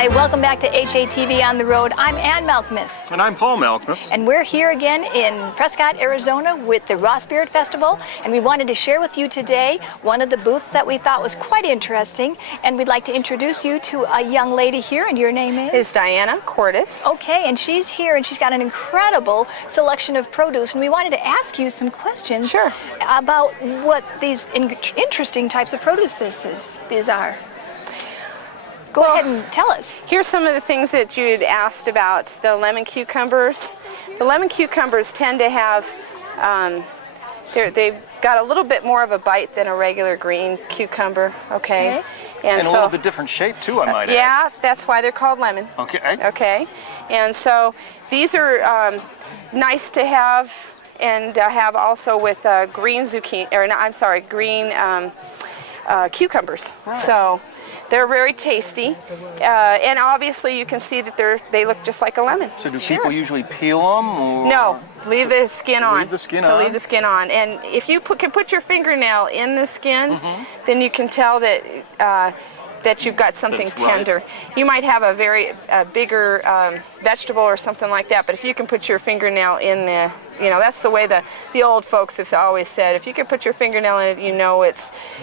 Hi, welcome back to HATV on the Road. I'm Ann Malkmus. And I'm Paul Malkmus. And we're here again in Prescott, Arizona with the Raw Spirit Festival. And we wanted to share with you today one of the booths that we thought was quite interesting. And we'd like to introduce you to a young lady here. And your name is? Is Diana Cordis. Okay, and she's here and she's got an incredible selection of produce. And we wanted to ask you some questions about what these interesting types of produce these are. Go ahead and tell us. Here's some of the things that you'd asked about. The lemon cucumbers. The lemon cucumbers tend to have, they've got a little bit more of a bite than a regular green cucumber, okay? And so, a little bit different shape too, I might add. Yeah, that's why they're called lemon. Okay. Okay, and so these are nice to have, and have also with green zucchini, or no, I'm sorry, green cucumbers. Right. So they're very tasty, and obviously you can see that they look just like a lemon. So do people usually peel them? Or? No, leave the skin on. Leave the skin on? Leave the skin on. And if you can put your fingernail in the skin, then you can tell that that you've got something tender. Right. You might have a bigger vegetable or something like that, but if you can put your fingernail in the, that's the way the old folks have always said. If you can put your fingernail in it,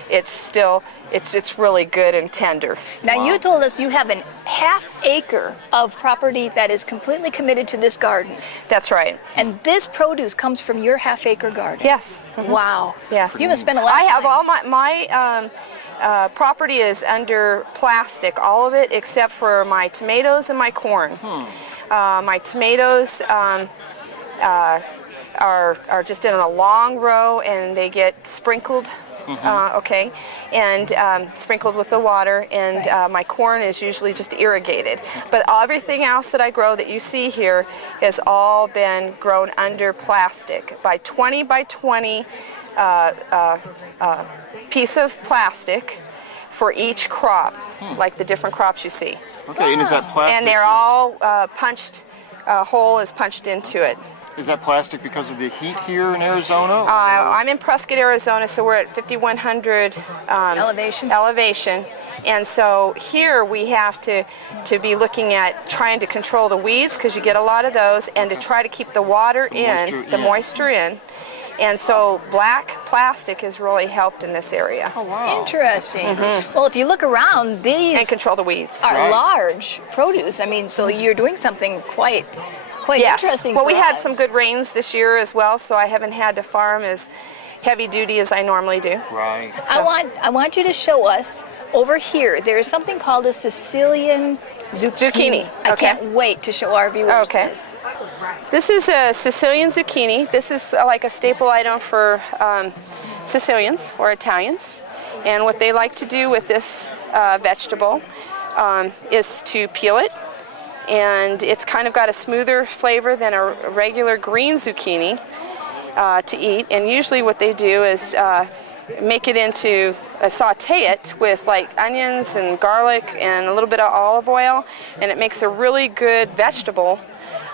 it's really good and tender. Now you told us you have a half-acre of property that is completely committed to this garden. That's right. And this produce comes from your half-acre garden. Yes. Wow. Yes. You must spend a lot of time. I have all my property is under plastic, all of it except for my tomatoes and my corn. My tomatoes are just in a long row, and they get sprinkled, and sprinkled with the water, and my corn is usually just irrigated. But everything else that I grow that you see here has all been grown under plastic, by 20 by 20 piece of plastic for each crop, like the different crops you see. Okay, and is that plastic? And they're all punched, a hole is punched into it. Is that plastic because of the heat here in Arizona? I'm in Prescott, Arizona, so we're at 5,100 elevation. And so here we have to be looking at trying to control the weeds, because you get a lot of those, and to try to keep the water the moisture in. And so black plastic has really helped in this area. Oh, wow. Interesting. Well, if you look around, these and control the weeds are large produce. I mean, so you're doing something quite interesting. Well, we had some good rains this year as well, so I haven't had to farm as heavy duty as I normally do. Right. So, I want you to show us over here. There is something called a Sicilian zucchini. I can't wait to show our viewers this. This is a Sicilian zucchini. This is like a staple item for Sicilians or Italians. And what they like to do with this vegetable is to peel it. And it's kind of got a smoother flavor than a regular green zucchini to eat. And usually what they do is make it into, saute it with like onions and garlic and a little bit of olive oil, and it makes a really good vegetable.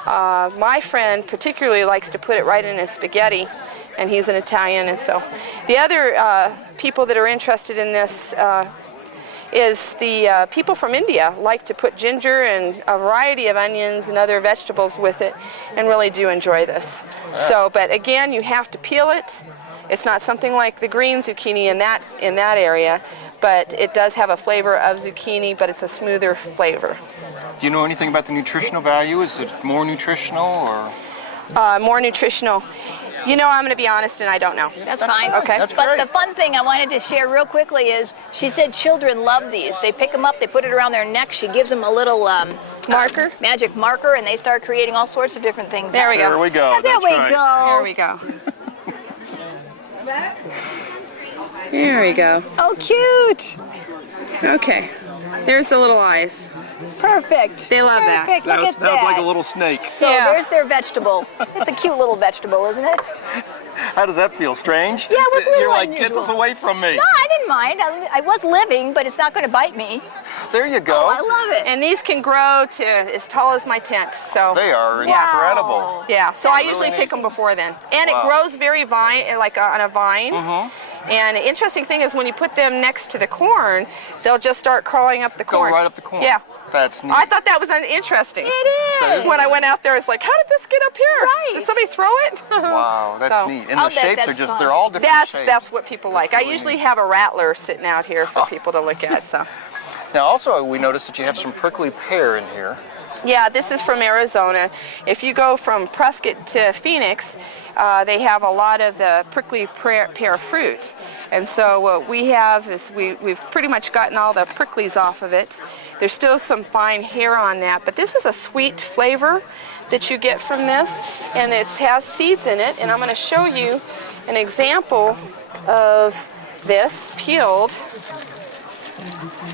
My friend particularly likes to put it right in his spaghetti, and he's an Italian. And so the other people that are interested in this is the people from India like to put ginger and a variety of onions and other vegetables with it, and really do enjoy this. So, but again, you have to peel it. It's not something like the green zucchini in that area, but it does have a flavor of zucchini, but it's a smoother flavor. Do you know anything about the nutritional value? Is it more nutritional or? More nutritional. I'm going to be honest, and I don't know. That's fine. Okay. That's but great. The fun thing I wanted to share real quickly is she said children love these. They pick them up, they put it around their neck. She gives them a little marker, magic marker, and they start creating all sorts of different things. There we go. There we go. There we go. There we go. There we go. Oh, cute. Okay. There's the little eyes. Perfect. They love that. Perfect. Look at that. That's like a little snake. So there's their vegetable. It's a cute little vegetable, isn't it? How does that feel? Strange? Yeah, it was a little You're like, unusual. get this away from me. No, I didn't mind. I was living, but it's not going to bite me. There you go. Oh, I love it. And these can grow to as tall as my tent. So They are incredible. Wow. yeah. So I really usually pick nice. them before then, and Wow. it grows very like on a vine. And the interesting thing is when you put them next to the corn, they'll just start crawling up the corn. Go right up the corn. Yeah. That's neat. I thought that was interesting. It is. When I went out there, it's like, how did this get up here? Right. Did somebody throw it? Wow, that's So, neat. And I'll the bet shapes are that's just, fun. they're all different shapes. That's what people like. I usually have a rattler sitting out here for people to look at. So, Now also we noticed that you have some prickly pear in here. yeah, this is from Arizona. If you go from Prescott to Phoenix, they have a lot of the prickly pear fruit. And so what we have is we've pretty much gotten all the pricklies off of it. There's still some fine hair on that, but this is a sweet flavor that you get from this, and it has seeds in it. And I'm going to show you an example of this peeled.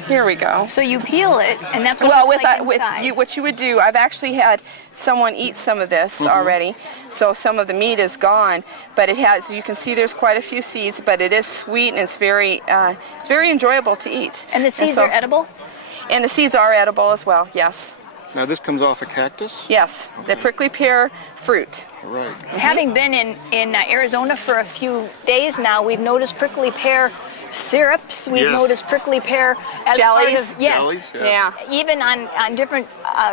Here we go. So you peel it, and that's what Well, it looks like with inside. you, what you would do, I've actually had someone eat some of this already, so some of the meat is gone. But it has, you can see, there's quite a few seeds, but it is sweet and it's very enjoyable to eat. And the seeds are edible? And the seeds are edible as well. Yes, Now this comes off a cactus? yes, the prickly pear fruit. Right. Having been in Arizona for a few days now, we've noticed prickly pear syrups. We've Yes. noticed prickly pear as Jellies. part of, yes. Jellies, Yeah. Even on different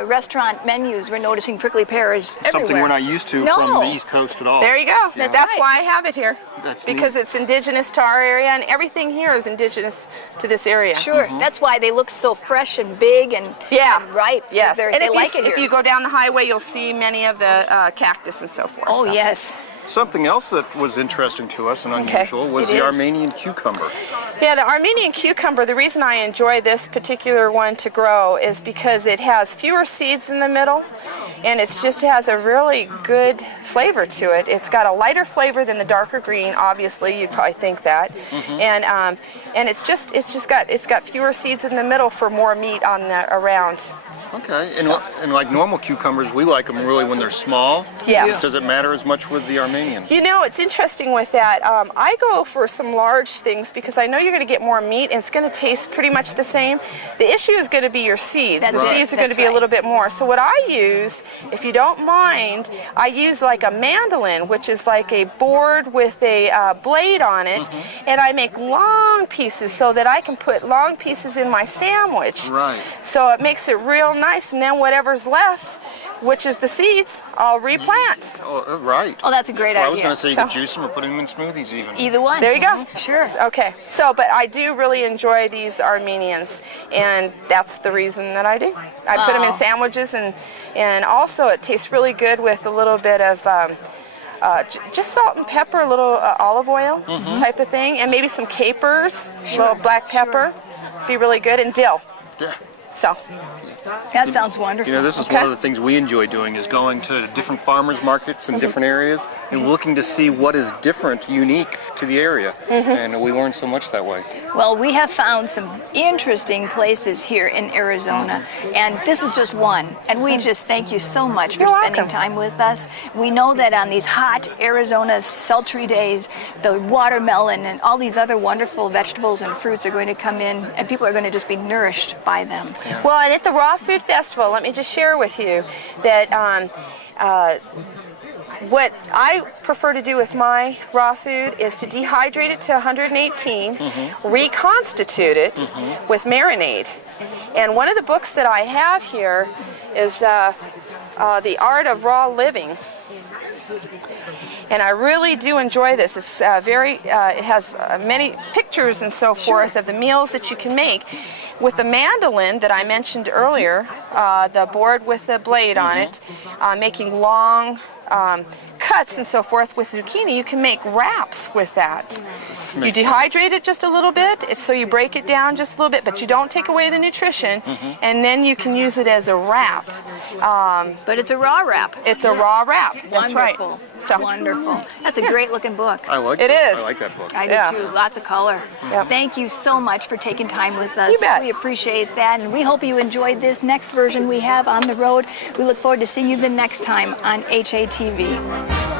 restaurant menus, we're noticing prickly pear is everywhere. Something we're not used to No. from the East Coast at all. There you go. Yeah. That's right. why I have it here. That's because neat. it's indigenous to our area, and everything here is indigenous to this area. Sure, that's why they look so fresh and big and, Yeah. and ripe. 'Cause Yes. they And if, like you, it here. if you go down the highway, you'll see many of the cactus and so forth. Oh, so. yes. Something else that was interesting to us and unusual was It the is. Armenian cucumber. Yeah, the Armenian cucumber, the reason I enjoy this particular one to grow is because it has fewer seeds in the middle, and it just has a really good flavor to it. It's got a lighter flavor than the darker green, obviously, you'd probably think that. And it's got fewer seeds in the middle for more meat on the around. Okay. And like normal cucumbers, we like them really when they're small. Yes. Does it matter as much with the Armenian? You know, it's interesting with that. I go for some large things because I know you're going to get more meat and it's going to taste pretty much the same. The issue is going to be your seeds. That's The it. seeds are going to That's be a right. little bit more. So what I use, if you don't mind, I use like a mandolin, which is like a board with a blade on it, and I make long pieces so that I can put long pieces in my sandwich. Right. So it makes it real nice, and then whatever's left, which is the seeds, I'll replant. Oh, right. Oh, that's a great Well, I idea. was going to say you So- could juice them or put them in smoothies even. Either one. There you go. Sure. Okay. So, but I do really enjoy these Armenians, and that's the reason that I do. I put them in sandwiches, and also it tastes really good with a little bit of just salt and pepper, a little olive oil type of thing, and maybe some capers, a little black pepper. Be really good, and dill. Yeah. So, That sounds wonderful. You know, this is one of the things we enjoy doing is going to different farmers markets in different areas and looking to see what is different, unique to the area. And we learn so much that way. Well, we have found some interesting places here in Arizona, and this is just one. And we just thank you so much for You're spending welcome. time with us. We know that on these hot Arizona sultry days, the watermelon and all these other wonderful vegetables and fruits are going to come in, and people are going to just be nourished by them. well, and at the Raw Food Festival, let me just share with you that what I prefer to do with my raw food is to dehydrate it to 118, reconstitute it with marinade. And one of the books that I have here is The Art of Raw Living. And I really do enjoy this. It's it has many pictures and so forth of the meals that you can make. With the mandolin that I mentioned earlier, the board with the blade on it, making long cuts and so forth with zucchini, you can make wraps with that. You makes dehydrate it just a little bit, so you break it down just a little bit, but you don't take away the nutrition, and then you can use it as a wrap. But it's a raw wrap. It's a raw wrap. That's Wonderful. right. So, Wonderful. That's a great looking book. I like It this. is. I like that book. I Yeah. do too. Lots of color. Yep. Thank you so much for taking time with us. You bet. We appreciate that, and we hope you enjoyed this next version we have on the road. We look forward to seeing you the next time on HATV.